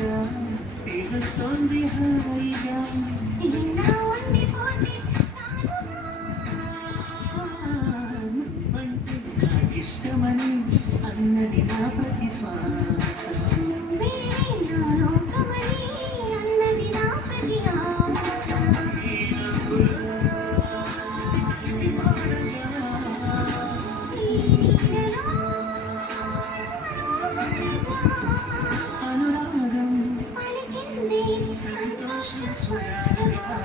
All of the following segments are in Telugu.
హాయిగా తెలుస్తోంది హాయిగా ఇలా ఉండిపోతే నువ్వంటే నాకిష్టమని అన్నది నా ప్రతి శ్వాస అన్నది నా ప్రతి అనురాగం పలికింది సంతోష స్వరాలుగా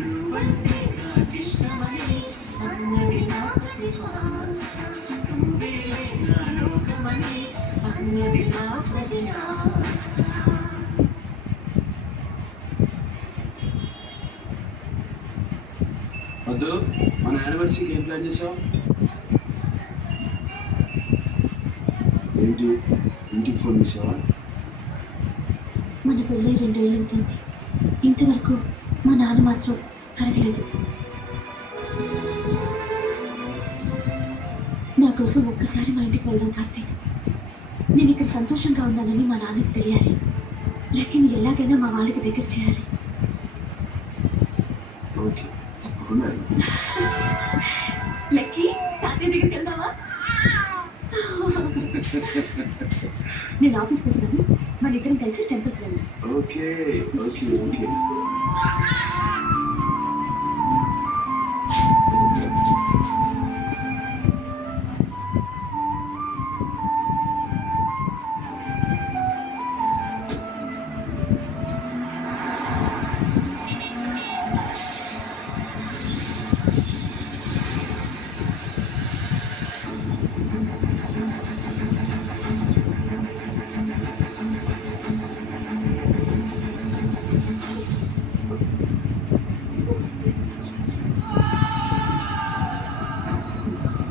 నువ్వంటే నాకిష్టమని అన్నది నా ప్రతి శ్వాస నువ్వే నా లోకమని అన్నది నా ప్రతి ఆశ వద్దు మన యానివర్సరీకి ఏం ప్లాన్ చేసావు? ఏంటి ఇంటికి ఫోన్ చేసావా? మన పెళ్ళి 2 ఏళ్ళు అవుతుంది. ఇంతవరకు మా నాన్న మాత్రం కరగలేదు. నా కోసం ఒక్కసారి మా ఇంటికి వెళ్దాం కార్తీక్. నేను ఇక్కడ సంతోషంగా ఉన్నానని మా నాన్నకి తెలియాలి. లక్కీని ఎలాగైనా మా వాళ్ళకి దగ్గర చేయాలి. ఓకే, తప్పకుండా వెళ్దాం. లక్కీ తాతయ్య దగ్గరికి వెళ్దామా? నేను ఆఫీస్కి వస్తాను, మన ఇద్దరం కలిసి టెంపుల్కి వెళ్దాం. Okay okay okay.